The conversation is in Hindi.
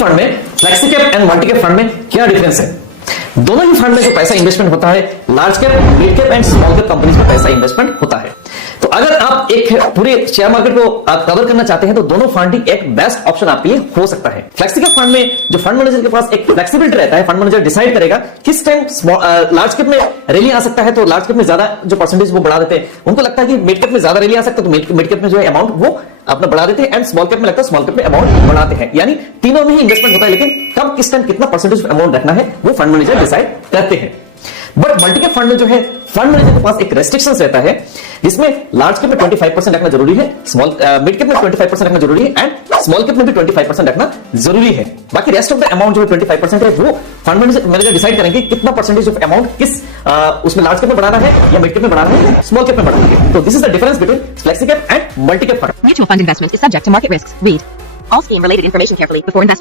फंड में, flexi cap and multi cap fund में क्या डिफरेंस है? दोनों ही फंड में जो पैसा इन्वेस्टमेंट होता है, large cap, mid cap and small cap companies में पैसा इन्वेस्टमेंट होता है। तो अगर आप एक पूरे शेयर मार्केट को कवर करना चाहते हैं तो दोनों फंड ही एक बेस्ट ऑप्शन आपके लिए हो सकता है। फ्लेक्सी कैप फंड में जो फंड मैनेजर के पास एक फ्लेक्सिबिलिटी रहता है, फंड मैनेजर डिसाइड करेगा किस टाइम लार्ज कैप में रैली आ सकता है तो लार्ज कैप में ज्यादा जो परसेंटेज वो बढ़ा देते हैं। उनको लगता है कि मिड कैप में ज्यादा रैली आ सकता है तो मिड कैप में जो है अमाउंट वो अपना बढ़ा देते हैं, एंड स्मॉल कैप में लगता है स्मॉल कैप में अमाउंट बढ़ाते हैं। यानी तीनों में ही इन्वेस्टमेंट होता है, लेकिन कब किस टाइम कितना परसेंटेज अमाउंट रखना है वो फंड मैनेजर डिसाइड करते हैं। बट मल्टी कैप फंड में जो है फंड मैनेजर के पास एक रेस्ट्रिक्शंस रहता है, जिसमें लार्ज कैप में 25% रखना जरूरी है, मिड कैप में 25% रखना जरूरी है, एंड स्मॉल कैप में भी 25% रखना जरूरी है। बाकी रेस्ट ऑफ द अमाउंट जो है 25% है वो फंड मैनेजर डिसाइड करेंगे कितना परसेंटेज ऑफ अमाउंट किस उसमें लार्ज कैप में बढ़ाना है या मिड कैप में बढ़ाना है, स्मॉल कैप में बढ़ाना है। तो this is the difference between flexi cap and multi cap fund. Mutual fund investment is subject to market risks. Read all scheme related information carefully before investment.